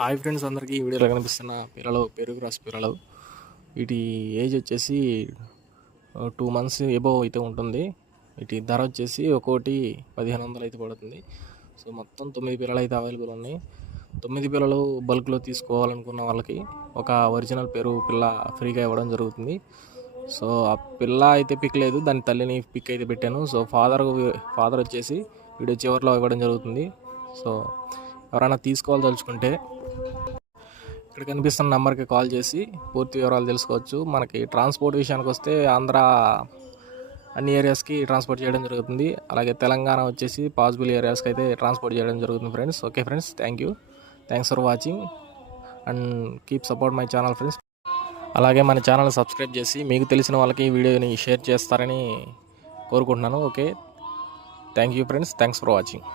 Hi friends, అందరికీ ఈ వీడియోలో కనిపిస్తున్న పిల్లలు పెరుగు రాసి పిల్లలు. వీటి ఏజ్ వచ్చేసి 2 మంత్స్ ఎబోవ్ అయితే ఉంటుంది. వీటి ధర వచ్చేసి ఒక్కోటి 1500 అయితే పడుతుంది. సో మొత్తం 9 పిల్లలు అయితే అవైలబుల్ ఉన్నాయి. 9 పిల్లలు బల్క్లో తీసుకోవాలనుకున్న వాళ్ళకి ఒక ఒరిజినల్ పెరుగు పిల్ల ఫ్రీగా ఇవ్వడం జరుగుతుంది. సో ఆ పిల్ల అయితే పిక్ లేదు, దాని తల్లిని పిక్ అయితే పెట్టాను. సో ఫాదర్ వచ్చేసి వీడియో చివరిలో ఇవ్వడం జరుగుతుంది. సో ఎవరైనా తీసుకోవాల్సి ఇక్కడ కనిపిస్తున్న నెంబర్కి కాల్ చేసి పూర్తి వివరాలు తెలుసుకోవచ్చు. మనకి ట్రాన్స్పోర్ట్ విషయానికి వస్తే ఆంధ్ర అన్ని ఏరియాస్కి ట్రాన్స్పోర్ట్ చేయడం జరుగుతుంది. అలాగే తెలంగాణ వచ్చేసి పాసిబుల్ ఏరియాస్కి అయితే ట్రాన్స్పోర్ట్ చేయడం జరుగుతుంది friends. Okay friends, thanks for watching and keep support my channel friends. అలాగే మన ఛానల్ సబ్స్క్రైబ్ చేసి మీకు తెలిసిన వాళ్ళకి ఈ వీడియోని షేర్ చేస్తారని కోరుకుంటున్నాను. Okay, thank you friends, thanks for watching.